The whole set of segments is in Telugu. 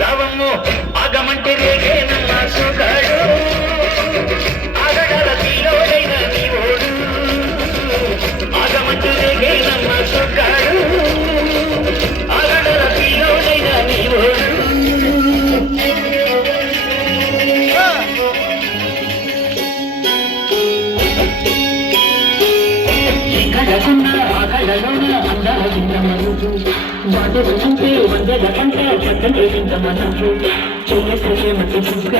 రావమ్ము ఆగమంటే రేగే నమ్మ సుగాడు ఆగడాల తీలోడైన నీ ఓడు ఆగమంటే రేగే నమ్మ సుగాడు ఆగడాల తీలోడైన నీ ఓడు వాటింటే వందల కంటే చక్కనింత మనసు చెయ్యమతి బుగ్గ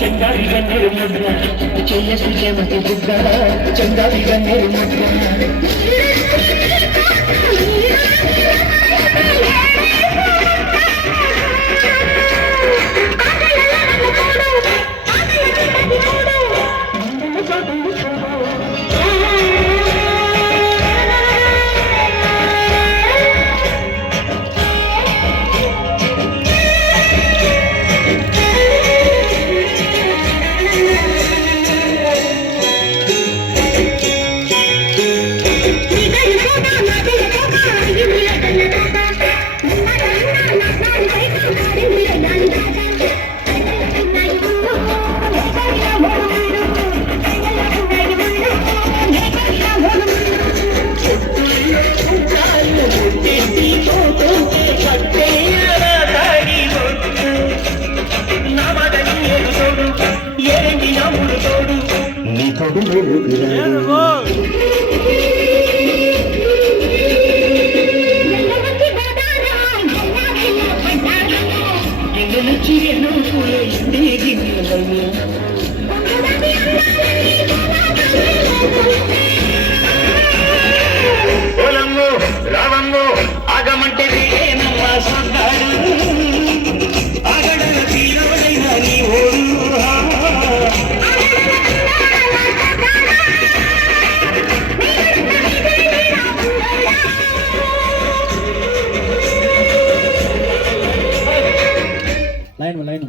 చందారి గన్నేరు ముద్ర చెయ్యమతి బుగ్గ చందారి గన్నేరు ముద్ర రావమ్ము ఆగమంటే నమ్మ సొంతాడు ఆగడల తీలోడైన నీ ఓడు లైన్